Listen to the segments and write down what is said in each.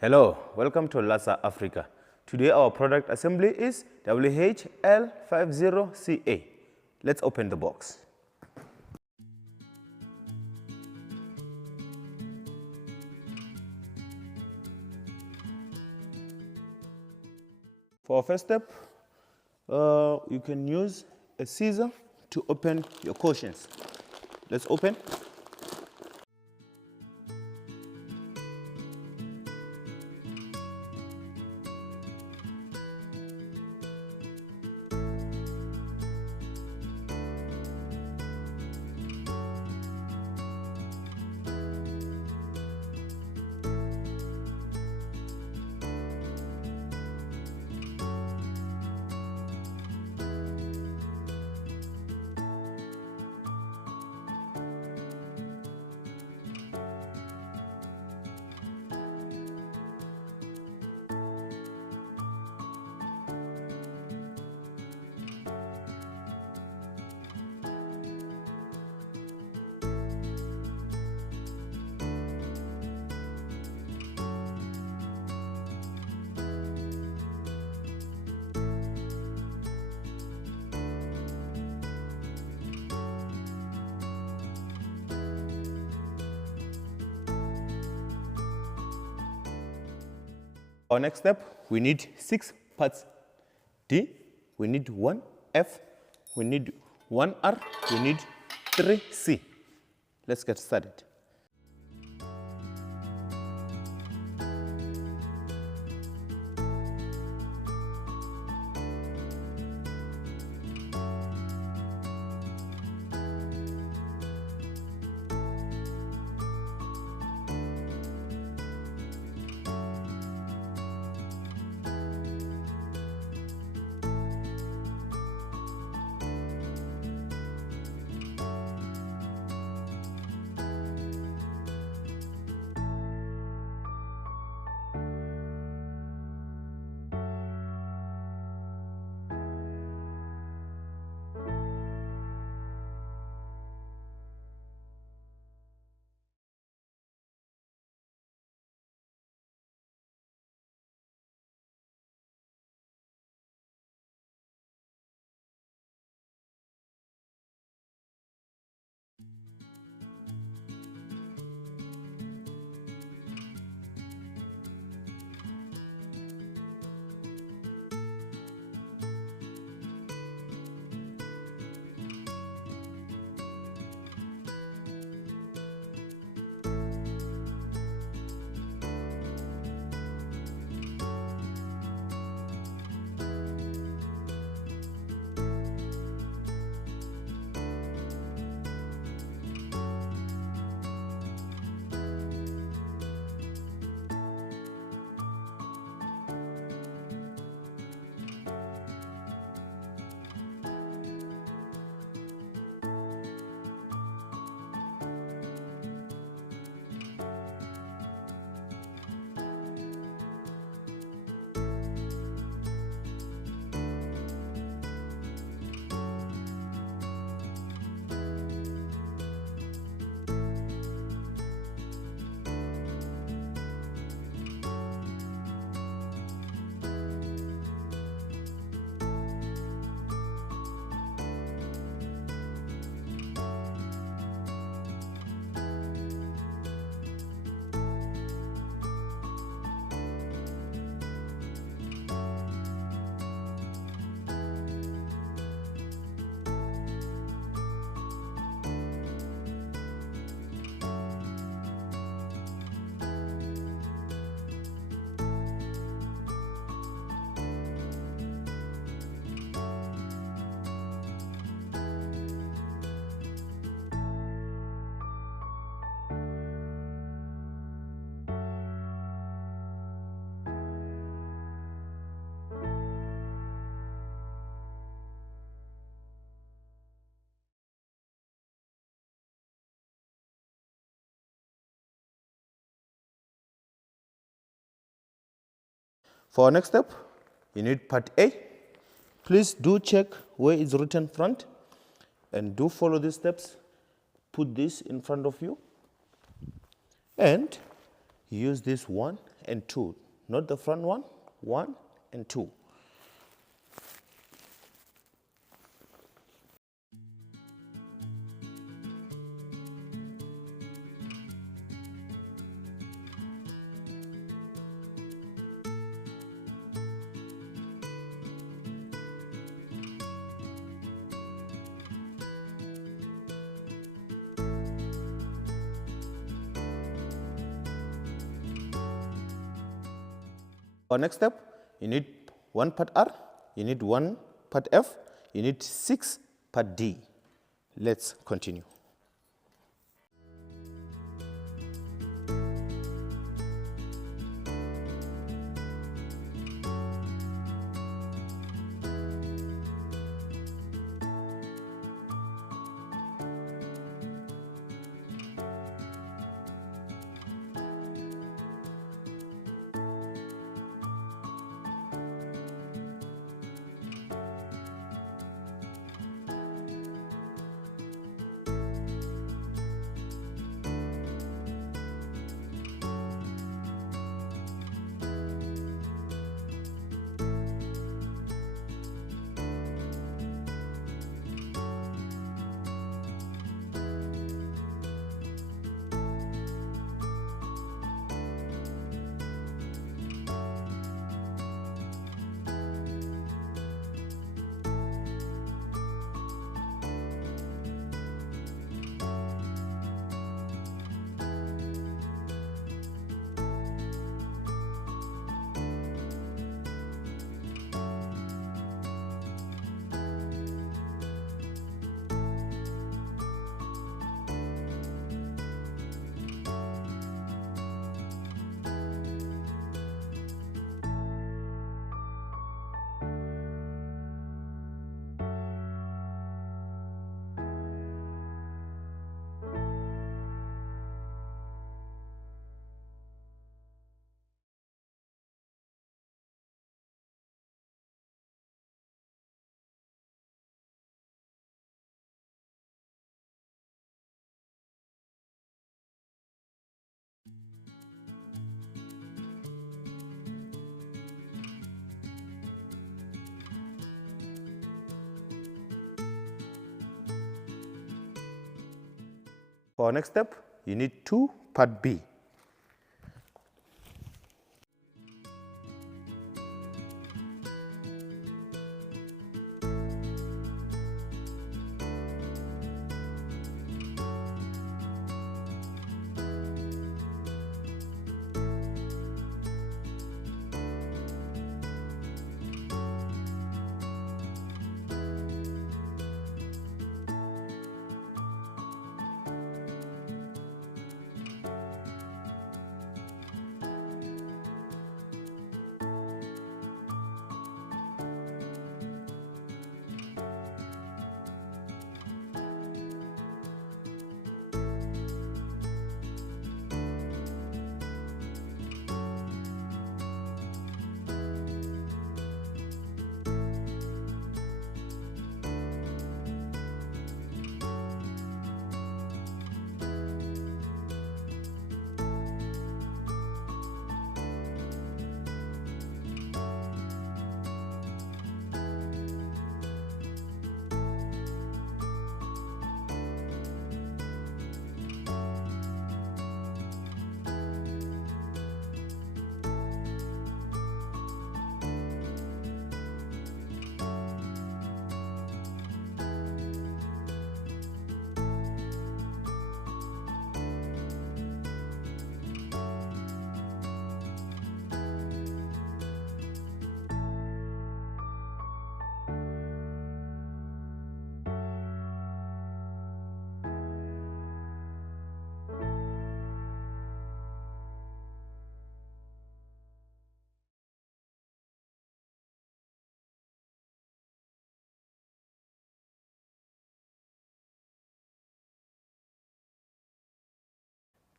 Hello, welcome to lasa.africa. Today our product assembly is WHL50CA. Let's open the box. For our first step, you can use a scissor to open your cushions. Let's open. Our next step, we need 6 parts D, we need 1 F, we need 1 R, we need 3 C. Let's get started. For our next step, you need part A. Please do check where it's written front and do follow these steps. Put this in front of you and use this 1 and 2, not the front one, 1 and 2. For next step, you need 1 part R, you need 1 part F, you need 6 part D. Let's continue. For our next step, you need 2 part B.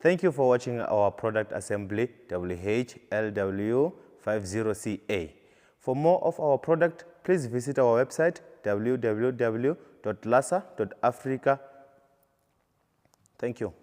Thank you for watching our product assembly WHLW50CA. For more of our product, please visit our website www.lasa.africa. Thank you.